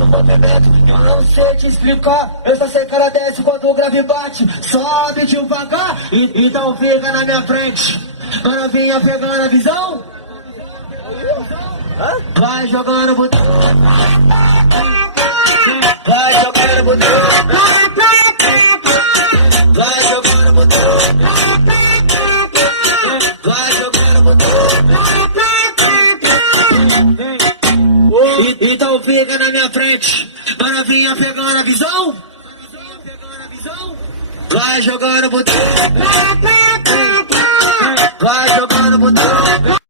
faz um movimento. Eu não sei te explicar, eu só sei que ela desce quando o grave bate. Sobe devagar, então fica na minha frente. Quando eu vinha pegando a visão, vai jogando botão. Vai jogando botão. Vai jogando botão. Vai jogando botão. Então fica na minha frente. Para vinha pegando a visão. Vai jogando botão. Vai jogando botão.